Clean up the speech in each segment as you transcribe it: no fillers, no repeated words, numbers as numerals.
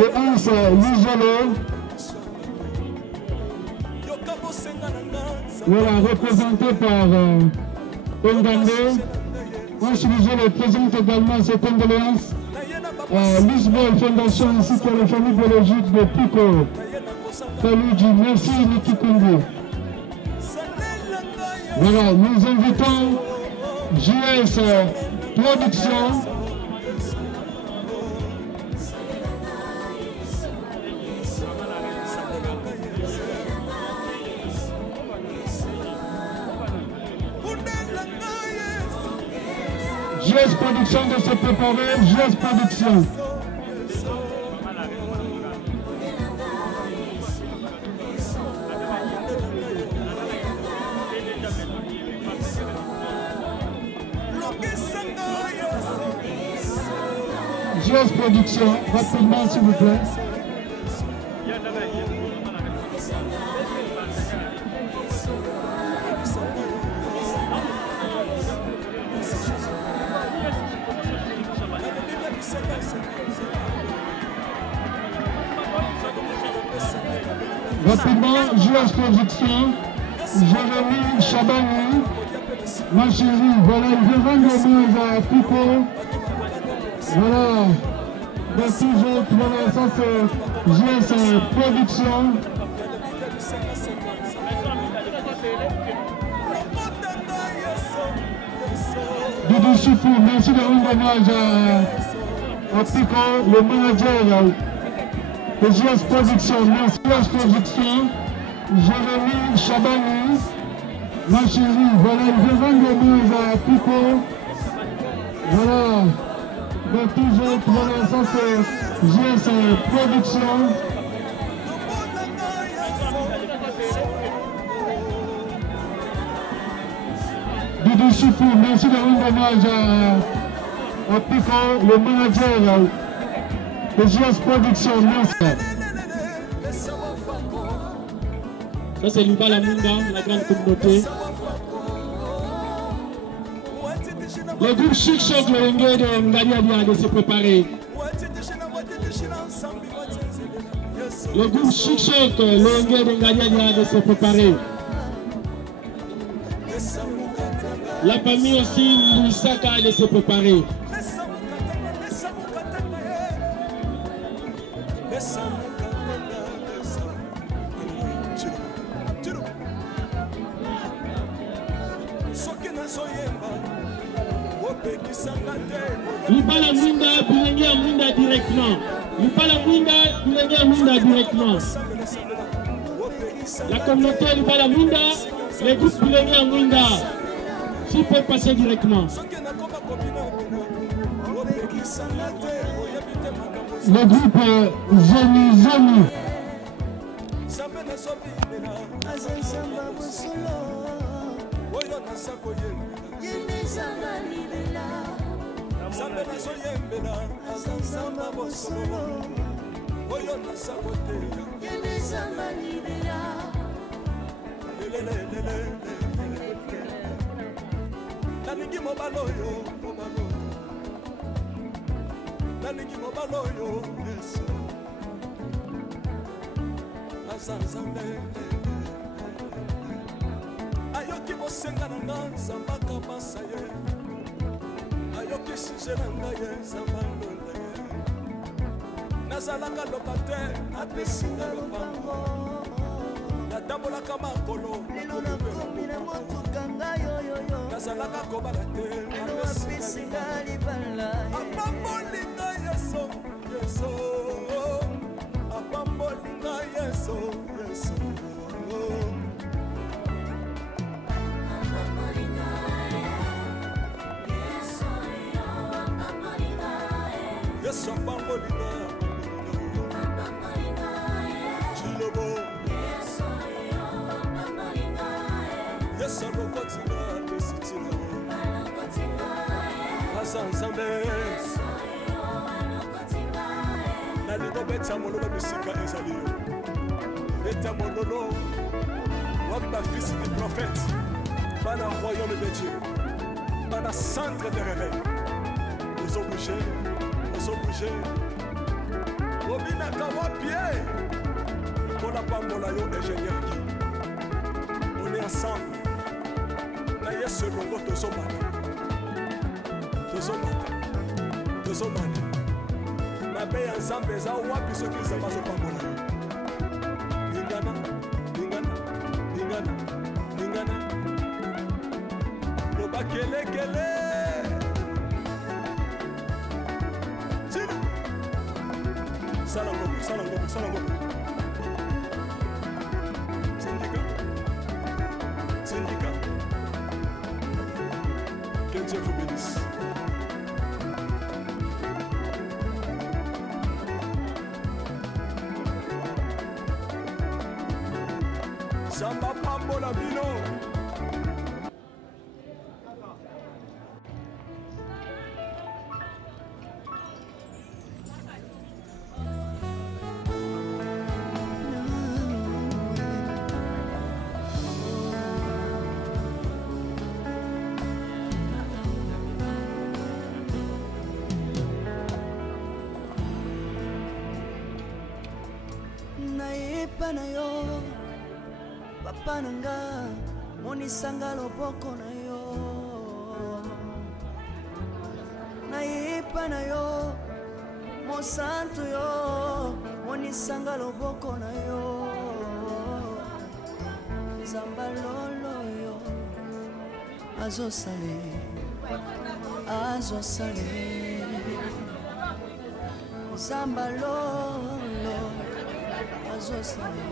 de Hans Lujolo. Voilà, représenté par Ongando. Hans Lujolo présente également ses condoléances à Lisbonne Fondation ainsi que la famille biologique de Pico. Faluji, merci Niki Kungu. Voilà, nous invitons JS Production. JS Production de se préparer, JS Production. JS Production, rapidement s'il vous plaît. Rapidement, JS Production, Jérémy Chabani, ma chérie, voilà, il vient rendre hommage à Pico. Voilà, merci Jean, voilà, ça c'est JS Production. Doudou Choufou, merci de rendre hommage à Pico, le manager de JS Production. Merci JS Production, Jérémy Chabani. ma chérie, voilà, il veut rendre hommage à Pico. Voilà, de toujours, voilà, ça c'est GS Production. Dudu Chipou, merci de rendre hommage à Pico, le manager de GS Production. Merci. Ça c'est Libala Munda, la grande communauté. Le groupe Chic Choc, le Wengue de Ngadiadia de se préparer. Le groupe Chic Choc, le Wengue de Ngadiadia de se préparer. La famille aussi, Louisaka de se préparer. Libala Munda, Bilengi Munda directement. Libala Munda, Bilengi Munda directement. La communauté Libala Munda, les groupes Bilengi Munda, s'ils peuvent passer directement. Le groupe Zoni Zoni. Ayoki bosenga na nga nzamba kabasa ye ayoki sije na ngai ye nzamba ndonda ye nazalaka locataire apesinga lopango natambolaka makolo nazalaka kobala te apesinga libala apambolinga yeso yeso apambolinga yeso yeso Yeso pambolina, Chilobo, Yeso lokotina, Nesitila, Azanzambe, Naligo beta mololo misika ezalio, beta mololo, wabba fils du prophète, bana royaume de Dieu, bana centre de réveil, nous obligés. Bouger. Obinaka wa pied. Pour la pambola yo ingénieur qui. On est ensemble. Na yesu longo tozomana. Tozomana. Na be ensemble za wapi soki za mazo pambola. Lingana. Lo bakele kele. Salam. Syndicat. Que Dieu vous bénisse. Samba Pambola Bino. Na yo papa nanga monisanga loboko na yo nayepa na yo mosantu yo monisanga loboko na yo zamba lolo yo azosale zamba lolo azosale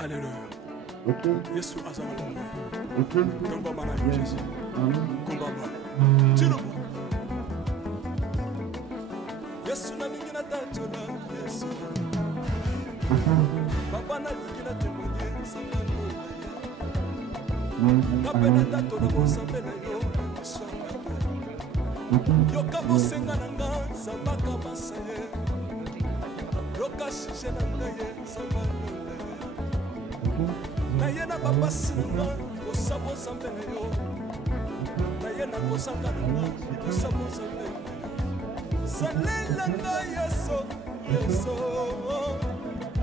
Alléluia. Yesu azamala. Combat mana Jésus. Combat ba. Tiro. Yesu na ningina tatona. Yesu. Papa na ningina temoye sangalo. Kapena tatona mosambe na yo. Yo kabo senga nanga sambaka basaye. Yoka shishe nanga ye sambalo. Nayena papa sinanga osabo sambene yo. Nayena kosanga nanga osabo sambene. Salela nga yeso yeso.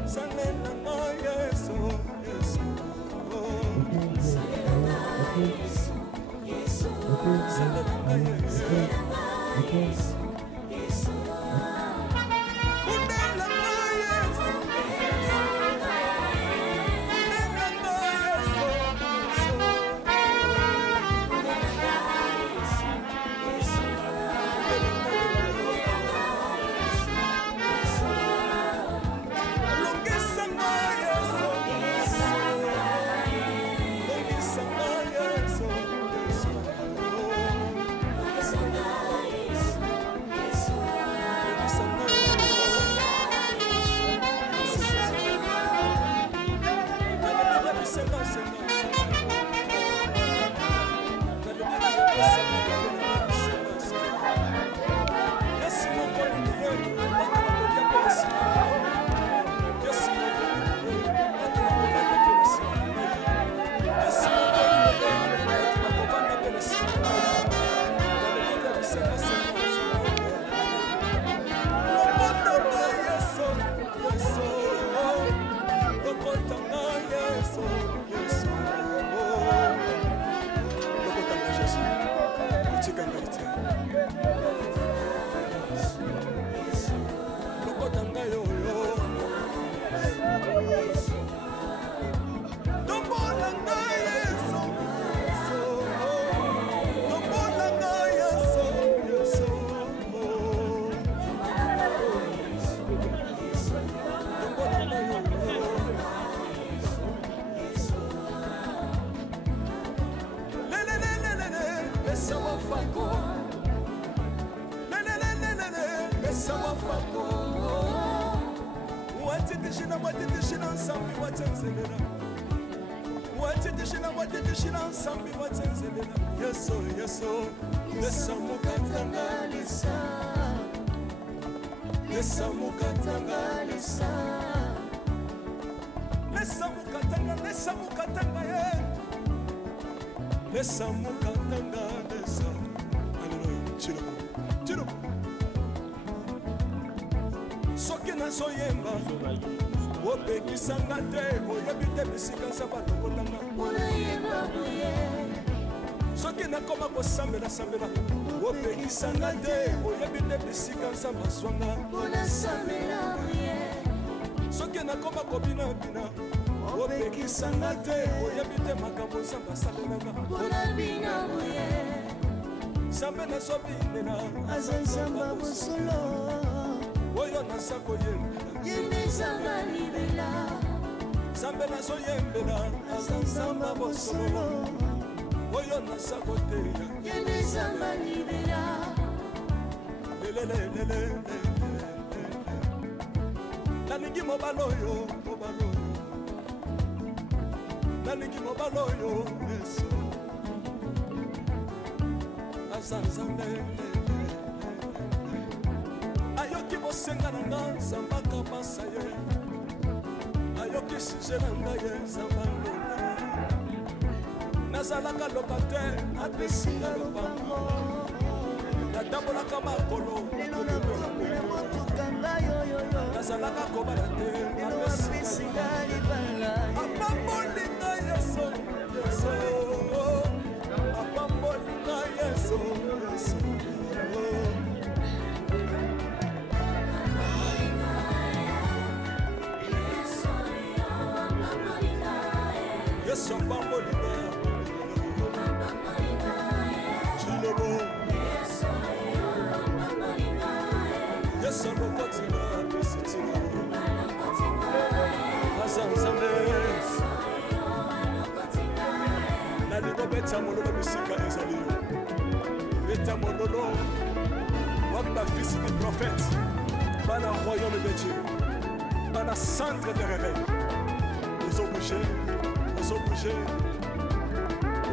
Salela nga yeso yeso. Salela nga yeso yeso. Salela nga yeso yeso. Sangate, oyebite bisika nsamba swanga. Bona samela ye. Soki na koma kobina bina. Opeki sangate, oyebite makambo nsamba salelanga. Bona bina ye. Sambe na sobinena. Azanzamba bosolo. Oyo na sako yembela. Yende sanga libela. Sambe na so yembela. Azanzamba bosolo. Oyo na sako teya. Yende sanga libela. nalingi mobala oyo nalingi mobala oyo Yesu aza Nzambe ayoki bosenga na nga Nzambaka basa ye ayoki suje na nga ye Nzamba nazalaka locataire apesinga lopango natambolaka makolo nazalaka kobala te apesinga libala apambolinga Yesu apambolinga Yesu Yesu apambolinga Yesu lokotinga pesitinga Nzambe nalingo beta mololo bisika ezali yo beta mololo wapi bafils des prophètes bana royaume de Dieu bana centre de réveil ozo bouger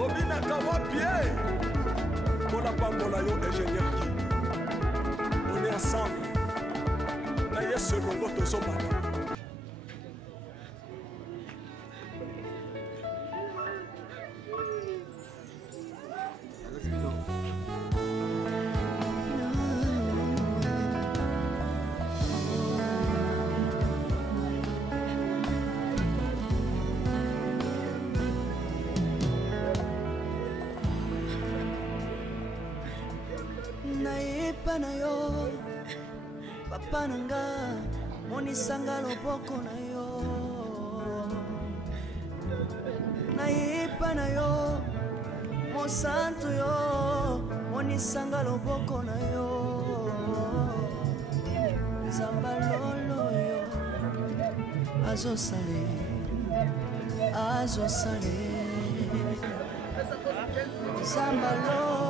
obinaka wapie mpola pambola yo ingénieur qui on est ensemble na Yesu longo tozomaka na yo papa nanga monisanga loboko na yo nayepa na yo mosantu yo monisanga loboko na yo Nzamba lolo yo azosale Nzamba lolo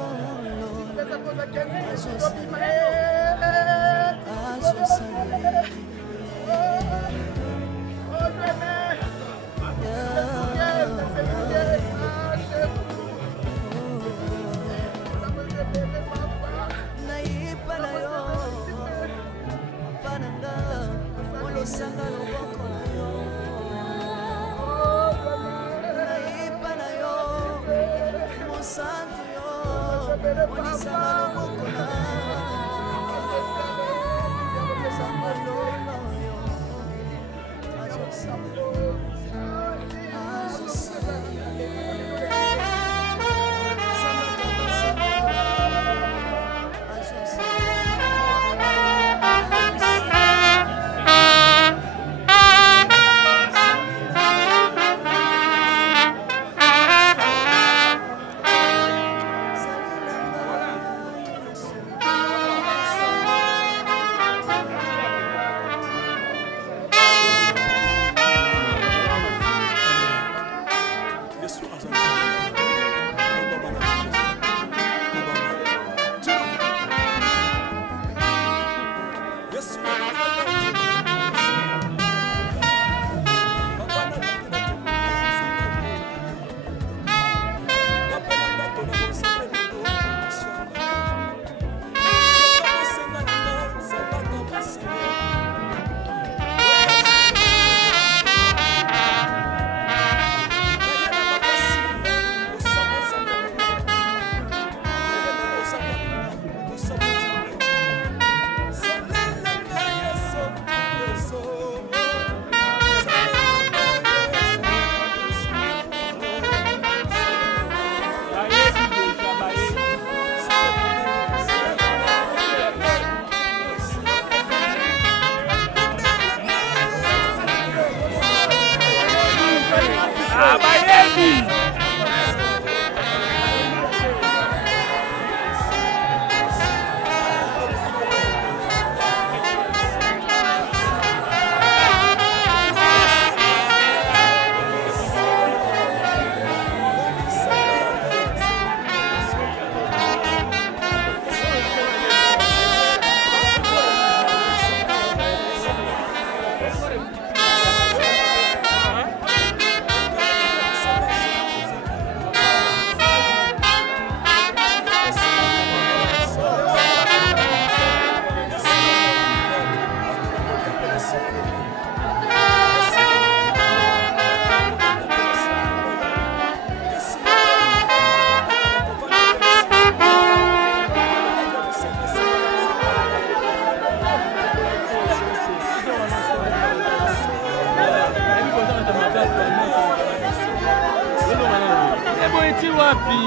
wapi?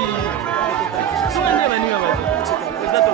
Tuende bani baba. Exacto.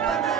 Para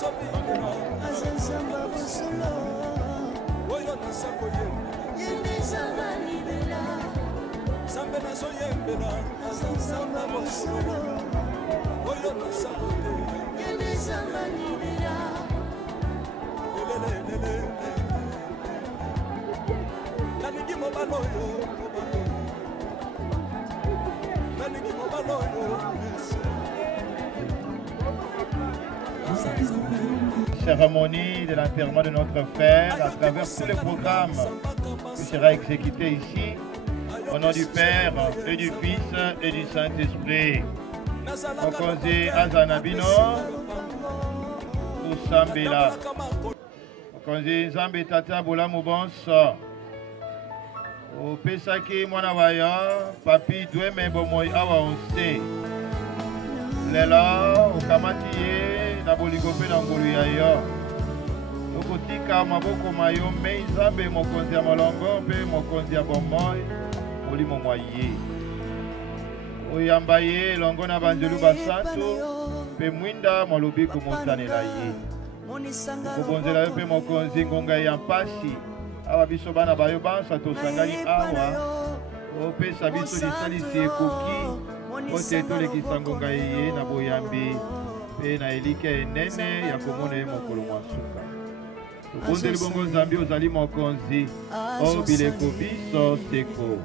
azazamba bosolo oyo naza koyemba yendezanga libela nzambe nazoyembela azazamba bosolo oyo naza koteya yendezanga libela nalingi mobala oyo nalingi mobala oyo Cérémonie de l'enterrement de notre frère à travers tous les programmes qui sera exécuté ici au nom du Père et du Fils et du Saint-Esprit. Mokonzi Azanabino Usambela Mokonzi Nzambe Tata Bolamu Bonso Opesaki mwana waya papi Dweme Bomoi awa onse lelo okamati ye na bolingo mpe na ngolu ya yo okotika maboko mayo mei Nzambe mokonzi ya molongo mpe mokonzi ya bomoi molimo mwa ye oyamba ye elongo na banzelu basantu mpe mwinda molobi komosanela ye okobonzela yo mpe mokonzi ngonga ya mpasi awa biso bana bayo bansa tosangani awa opesa biso lisalisi ekoki ote tolekisa ngonga ye na boyambi mpe na elika enene ya komona ye mokolo mwa suka tobonzeli bongo Nzambe ozali mokonzi o bileko biso seko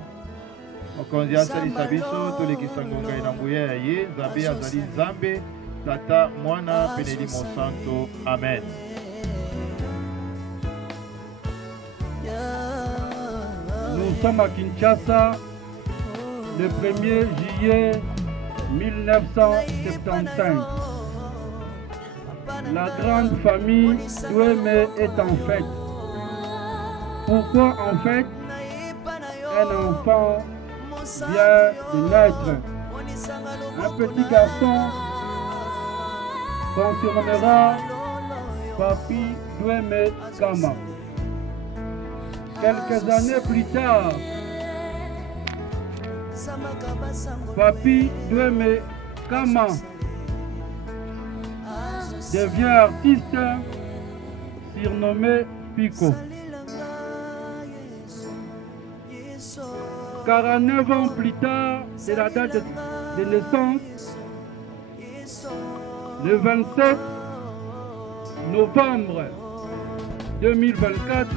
mokonzi asalisa biso tolekisa ngonga ye na nguya ya ye Nzambe azali Nzambe Tata Mwana mpe na Elimo Santo amen. Nous sommes à Kinshasa le 1er juillet 1975. La grande famille Dweme est en fête. Pourquoi en fête? Un enfant vient de naître. Un petit garçon qu'on surnommera Papi Dweme Kama. Quelques années plus tard, Papi Dweme Kama devient artiste surnommé Pico. 49 ans plus tard de la date de naissance, le 27 novembre 2024,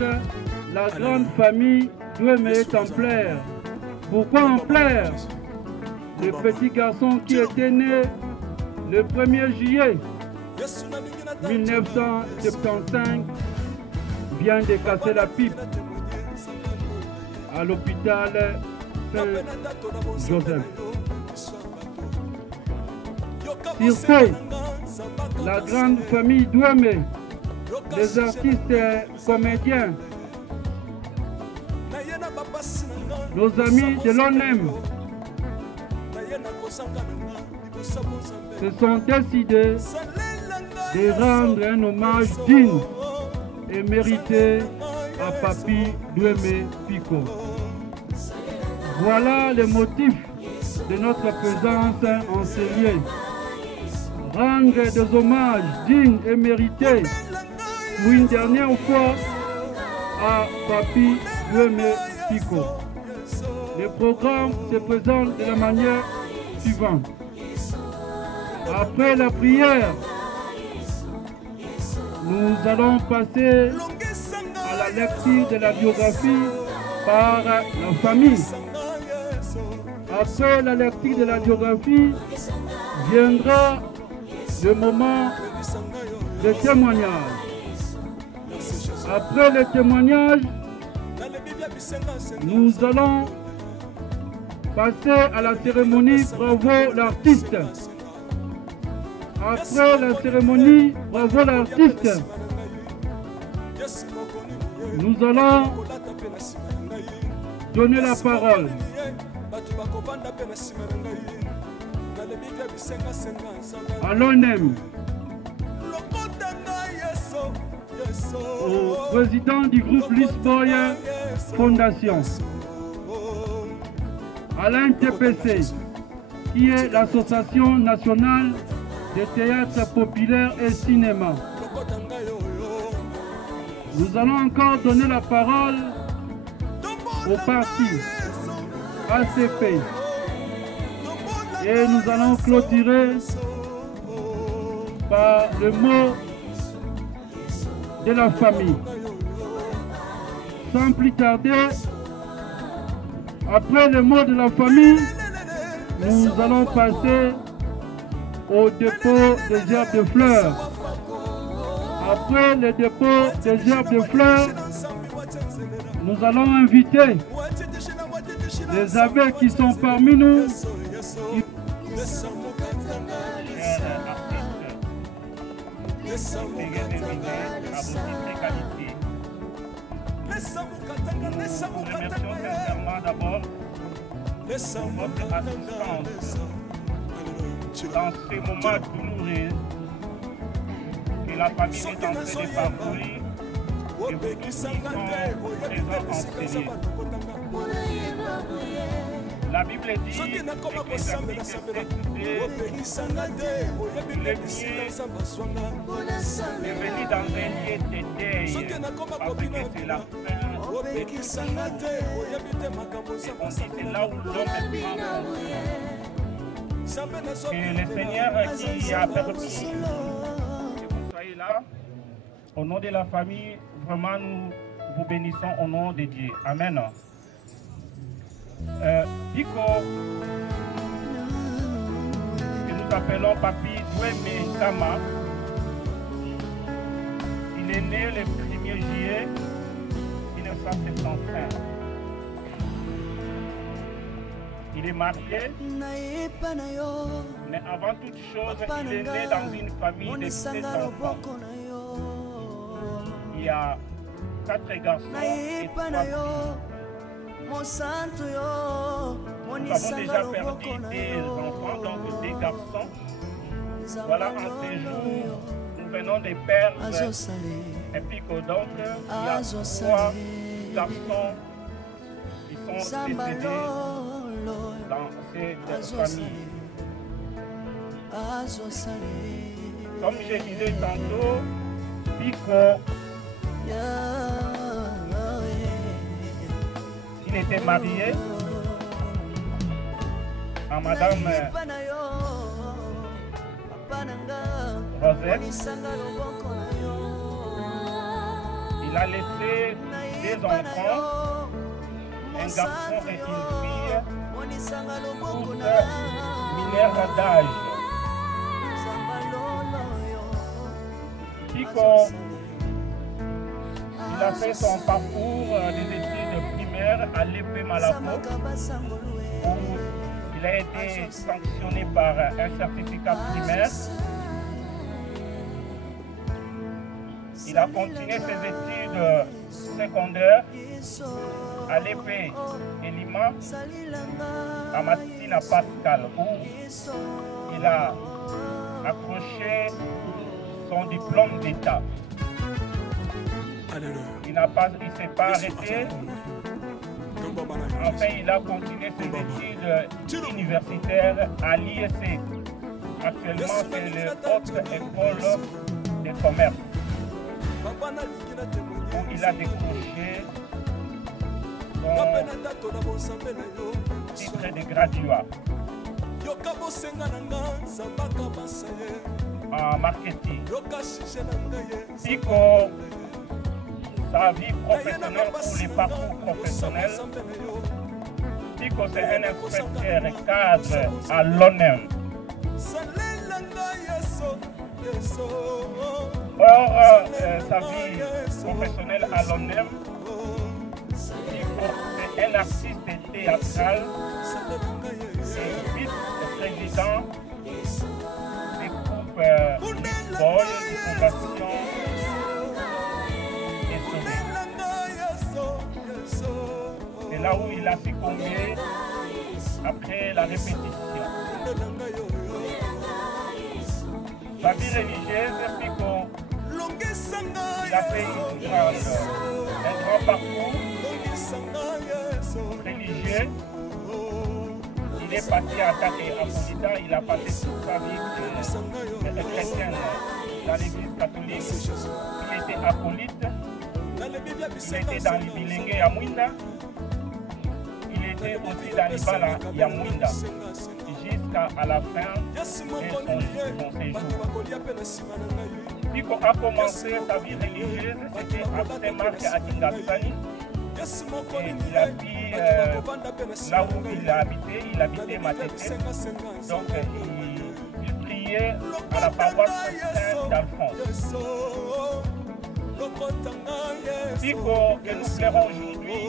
la grande famille Dweme est en pleurs. Pourquoi en pleurs? Le petit garçon qui était né le 1er juillet 1975 vient de casser la pipe à l'hôpital Saint-Joseph. Sur ce, la grande famille Dweme, les artistes comédiens, nos amis de l'ONEM se sont décidés de rendre un hommage digne et mérité à Papi Dweme Pico. Voilà le motif de notre présence en ce lieu. Rendre des hommages dignes et mérités pour une dernière fois à Papi Dweme Pico. Le programme se présente de la manière suivante. Après la prière, nous allons passer à la lecture de la biographie par la famille. Après la lecture de la biographie, viendra le moment de témoignage. Après le témoignage, nous allons passer à la cérémonie Bravo l'artiste. Après la cérémonie Bravo l'artiste, nous allons donner la parole à l'ONEM, au président du groupe Lisboy Fondation, à l'NTPC, qui est l'Association nationale des théâtres populaires et cinéma, Nous allons encore donner la parole au parti ACP. Et nous allons clôturer par le mot de la famille. Sans plus tarder, après le mot de la famille, nous allons passer au dépôt des herbes de fleurs. Après le dépôt des herbes de fleurs, nous allons inviter les abbés qui sont parmi nous. Nous remercions sincèrement d'abord pour votre assistance dans ces moments douloureux que la famille est en train de parcourir et vous tous qui sont présents en Seigneur. La Bible dit, Ecclésiastique 7:2, le pied est venu dans un lieu de deuil parce que c'est la fin. Et on dit c'est là où l'homme est mort. Et le Seigneur qui a permis que vous soyez là, au nom de la famille, vraiment nous vous bénissons au nom de Dieu. Amen. Pico, que nous appelons Papi Douémé Kama, il est né le 1er juillet 1975. Il est marié, mais avant toute chose, il est né dans une famille de 7 enfants. Il y a 4 garçons et 3 filles. Nous avons déjà perdu des enfants, donc des garçons. Voilà, en ces jours, nous venons de perdre un pico. Donc, il y a 3 garçons qui sont décédés dans cette famille. Comme je disais tantôt, Pico, il était marié à Madame Rosette. Il a laissé 2 enfants, un garçon et une fille, tous mineurs d'âge. Pico, il a fait son parcours des études primaires à l'épée Malabo, où il a été sanctionné par un certificat primaire. Il a continué ses études secondaires à l'épée et Lima, à Massina Pascal, où il a accroché son diplôme d'État. Il ne s'est pas arrêté. Enfin, il a continué ses études universitaires à l'IEC. Actuellement, c'est le Haute École de Commerce, où il a décroché son titre de graduat en marketing. Pico, sa vie professionnelle ou les parcours professionnels. Pico, c'est un inspecteur cadre à l'ONEM. Or, sa vie professionnelle à l'ONEM, Pico, c'est un artiste théâtral et vice-président des groupes Boy, Fondation et Sauvé. C'est là où il a succombé après la répétition. Sa vie religieuse, Pico, il a fait un grand parcours religieux. Il est passé à Apolita, il a passé toute sa vie chrétienne dans l'église catholique. Il était apolite Il était dans les Bilingue à Mwinda. Il était aussi dans les Bala à Mwinda. Jusqu'à la fin de son séjour. Pico a commencé sa vie religieuse, c'était à Saint-Marc à Kingasani. Et il a dit, là où il habitait Matete. Donc il priait à la paroisse Saint-Alphonse. Pico, que nous plairons aujourd'hui,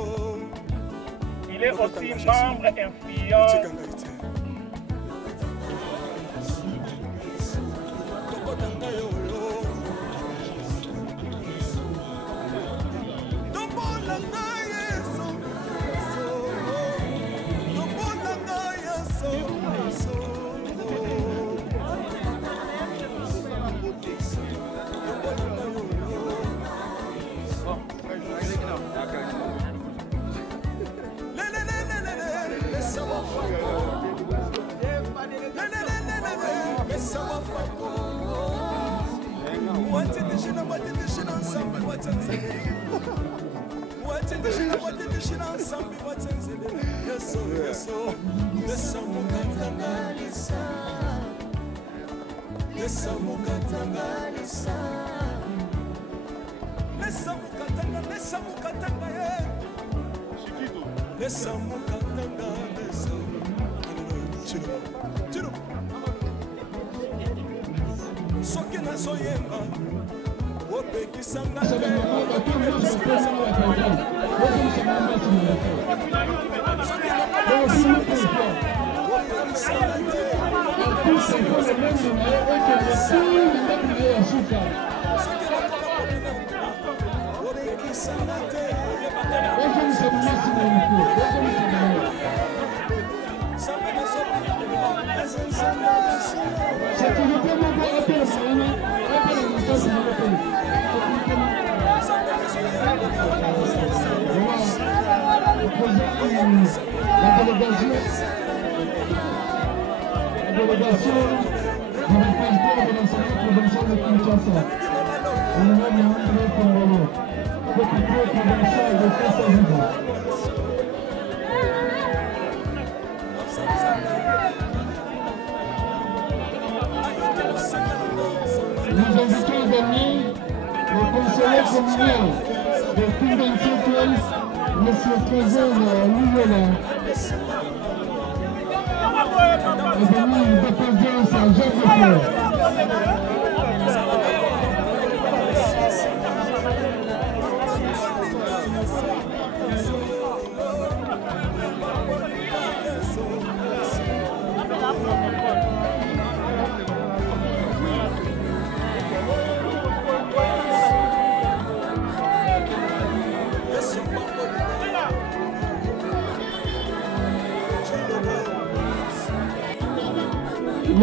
il est aussi membre influent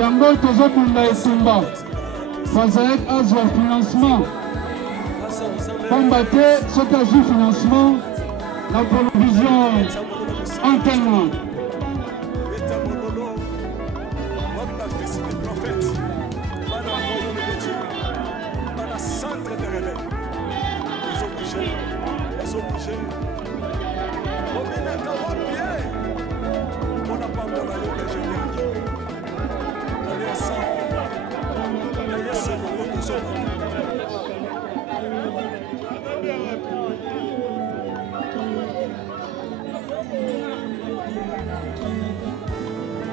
yango tozobunda etumba bazalaki azwa financement pamba te soki azwi financement na provision antenne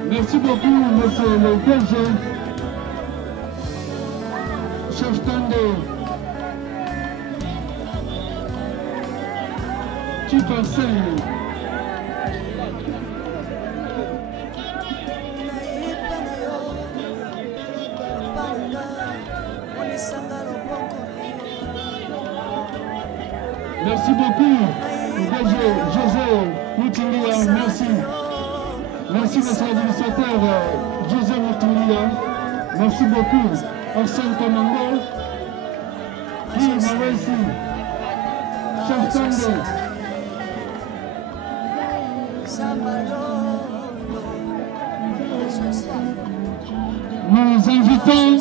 Merci beaucoup, monsieur le DG, chef Tande, Chief Enseigne. Merci beaucoup, DG José Moutindia, merci. Merci, monsieur l'administrateur José Moutindia. Merci beaucoup, Arsène Komango, qui m'a réussi, chef Tande. Nous invitons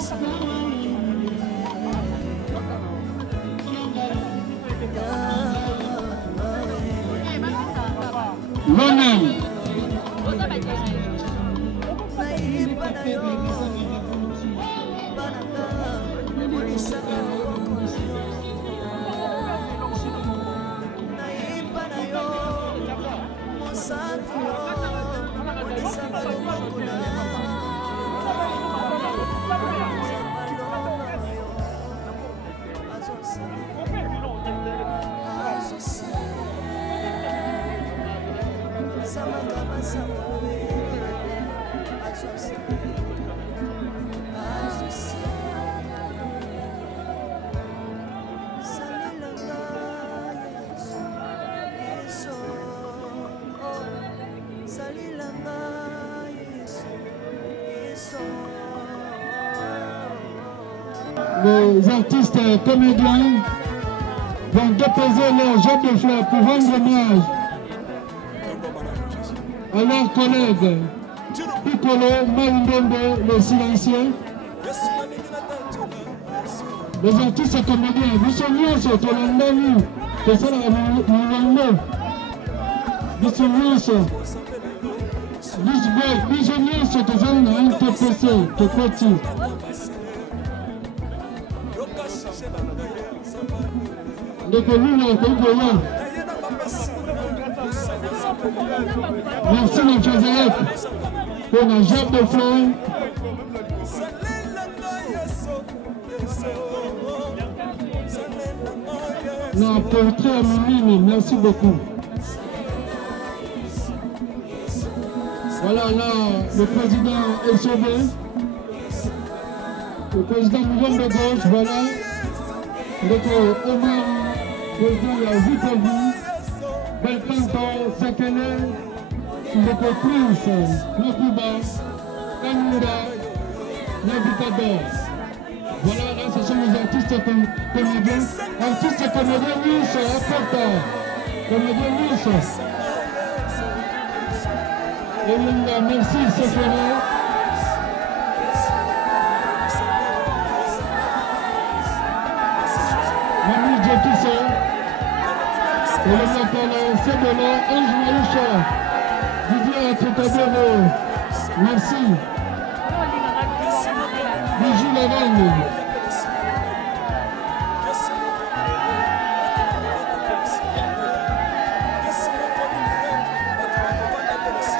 Les artistes comédiens vont déposer leurs jets de fleurs pour rendre hommage à leurs collègues Piccolo, Maïndombe, le silencieux. Les artistes comédiens, Bissonio, c'est Tolandani, c'est ça la Moulango. Bissonio, Bissonio, c'est Tozana, TPC, Tokoti. Merci mon Joseph pour la job de fleurs. Non, portrait à Mimini, merci beaucoup. Voilà, là, le président est sauvé. Le président mouvement de gauche, voilà. Donc, Omar, président de la Vitovi, Belcanto, Sekele, le Prince, Nokuba, Kanura, Navicador. Voilà, là, ce sont les artistes comédiens. Artistes comédiens, Nice, Apota, comédiens Nice. Et merci, Sekele. Mamie Djekisse, et le matin, Sebele, Ange Maïcha, Didier Tricadero, merci. Bijou Lavanne.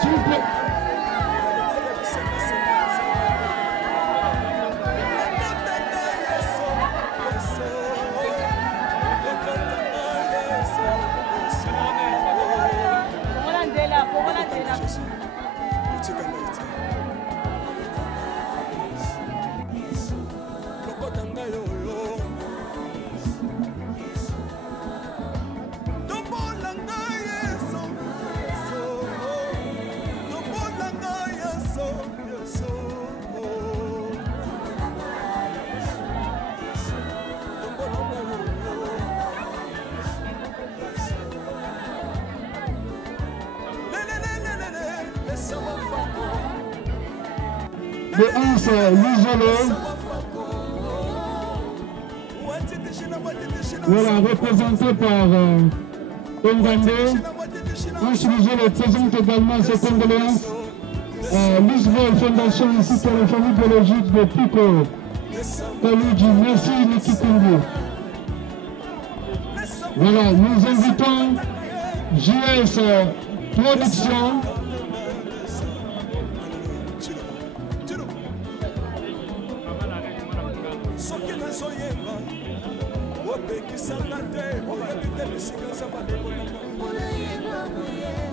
S'il vous plaît. Le 11, l'isolé. Voilà, représenté par Ngandé. Ange L'isolé présente également ses condoléances à l'Israël Fondation ainsi qu'à la famille biologique de Pico. Kaludji, merci Niki Kungu. Voilà, nous invitons JS Production.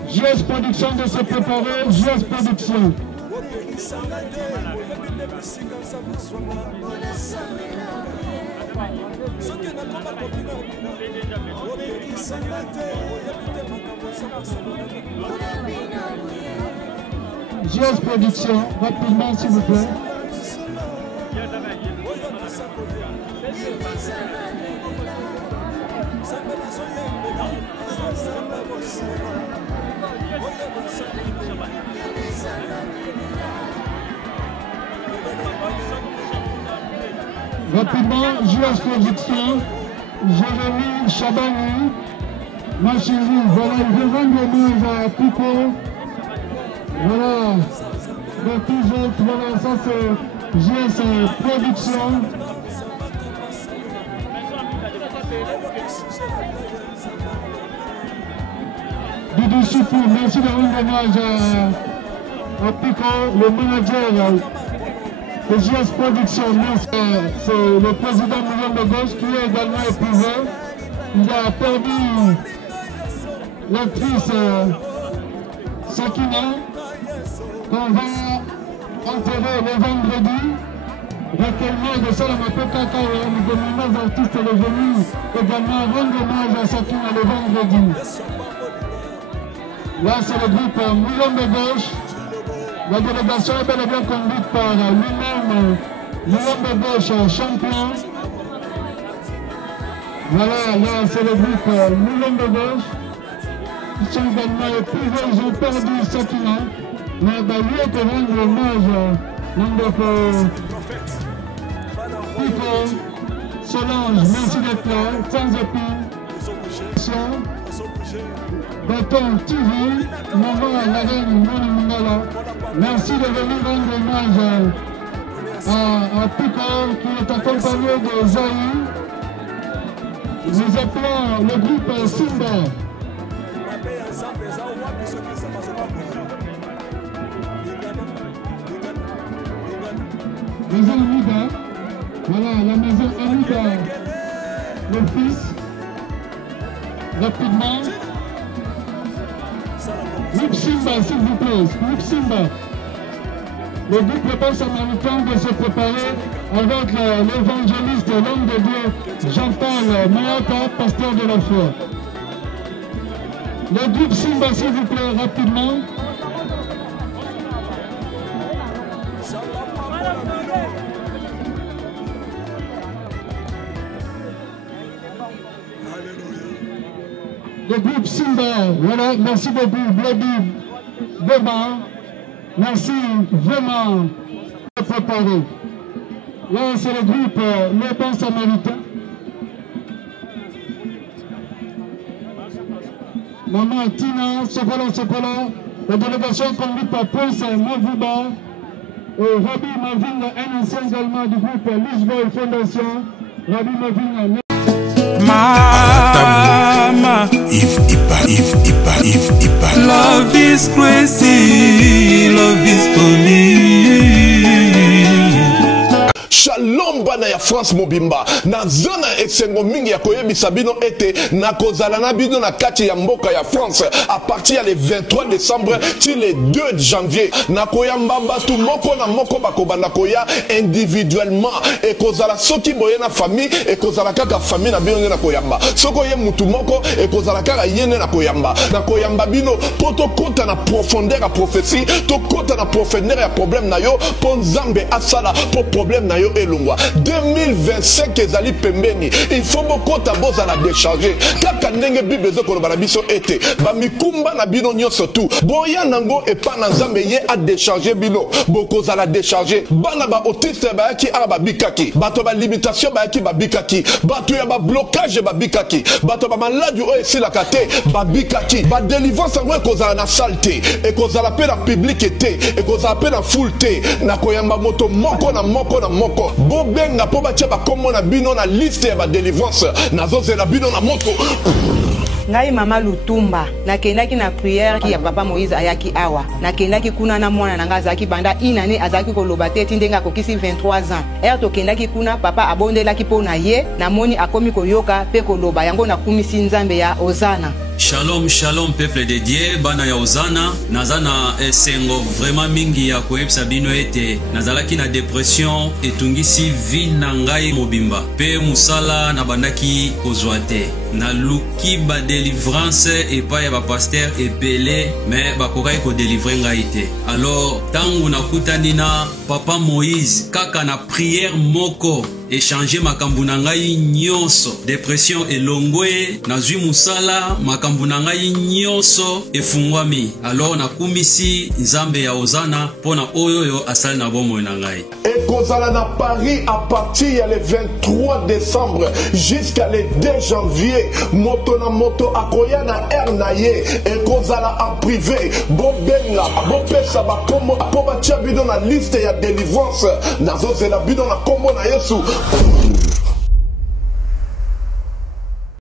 JS Production de se préparer, JS Production. JS Production, rapidement s'il vous plaît. Rapidement, JS Production, Jérémy Chabani, ma chérie, voilà, je rends hommage à Pico. Voilà, de tous autres, voilà, ça c'est JS Production. Didi Chipou, merci de rendre hommage à Pico, le manager de JS Production. C'est le président mouvement de gauche qui est également épuisé. Il a perdu l'actrice Sakina, qu'on va enterrer le vendredi. Recueillement de Salamapeka Kawa, nous demandons aux artistes de venir également rendre hommage à Sakina le vendredi. Là, c'est le groupe Moulombe Gauche. La délégation est bel et bien conduite par lui-même, Moulombe Gauche, champion. Voilà, là, c'est le groupe Moulombe Gauche. Ils sont également les plus jeunes, ils ont perdu Sakina. Mais bah, lui, on peut rendre hommage. Donc, Pico, Solange, merci d'être là, sans épine. Bâton TV, Maman, la reine, Moni Mingala. Merci de venir rendre hommage à Pico qui est accompagné de Zaï. Nous appelons le groupe Simba. Maison Amida, voilà la maison Amida, le fils, rapidement. Groupe Simba, s'il vous plaît, groupe Simba. Le groupe Le Bon Samaritain de se préparer avec l'évangéliste, l'homme de Dieu, Jean-Paul Mayata, pasteur de la foi. Le groupe Simba, s'il vous plaît, rapidement. Le groupe Simba, voilà, merci beaucoup, Blabib, Beba, merci vraiment de préparer. Là, c'est le groupe Le Bon Samaritain. Maman Tina, Sokola, la délégation conduite par Prince Mavouba et Rabbi Maving, un ancien également du groupe Lisboa Fondation, Rabbi Maving. Mama, if love is crazy, love is for me. Shalom bana ya France mobimba na zona esengo mingi ya koyebisa bino ete na kozala na bino na kati ya mboka ya France à partir le 23 décembre ti le 2 janvier na koyamba batu moko na moko bakobanda koya individuellement et kozala soki boye na famille et kozala kaka famille na bino na koyamba soko ye mutu moko et kozala kaka yene na koyamba bino poto kota na profondeur ya prophétie to kota na profondeur ya problème na yo po nzambe asala po problème na yo elongwa 2025 ezali pembeni il faut bokota boza na décharger kaka ndenge bible ezokoloba na biso ete bamikumba na bino nyonso tu boya nango epa na nzambe ye a décharger bino bokozala décharger bana ba autiste bayaki ala babikaki bato ba limitation bayaki babikaki bato ya ba blocage babikaki bato ba maladi oyo esilaka te babikaki ba délivrance yango ekozala na salle te ekozala pe na public te ekozala pe na foule te na koyamba moto moko na moko na moko bobenga po batia bakombo na bino na liste ya ba délivrance nazozela bino na moto. Ngai mama Lutumba nakendaki na prière ki ya papa Moïse ayaki awa nakendaki kuna na mwana nanga azaki banda inane azaki koloba te tindenga kokisi 23 ans tokendaki kuna papa abondelaki po na ye namoni akomi koyoka pe koloba yango nakumisi nzambe ya Ozana. Shalom, shalom, peuple de Dieu, bana ya Ozana, nazana esengo vraiment mingi ya koyebisa bino ete nazalaki na dépression etungisi vie na ngai mobimba pe musala na bandaki kozwa te na luki ba délivrance epai ya ba pasteur ebele mais bakokai ko délivrer ngai te. Alors tangu nakutani na papa Moïse kaka na prière moko échanger makambu na ngai nyonso dépression elongwe nazwi musala makambu na ngai nyonso efungwami. Alors nakumisi nzambe ya Ozana pona oyo asali na bomoi na ngai. Ekozala na Paris à partir le 23 décembre jusqu'à le 2 janvier moto na moto akoya na air na ye ekozala en privé bobenga bopesa bakombo po batia bino na liste ya délivrance nazozela bino na kombo na Yesu.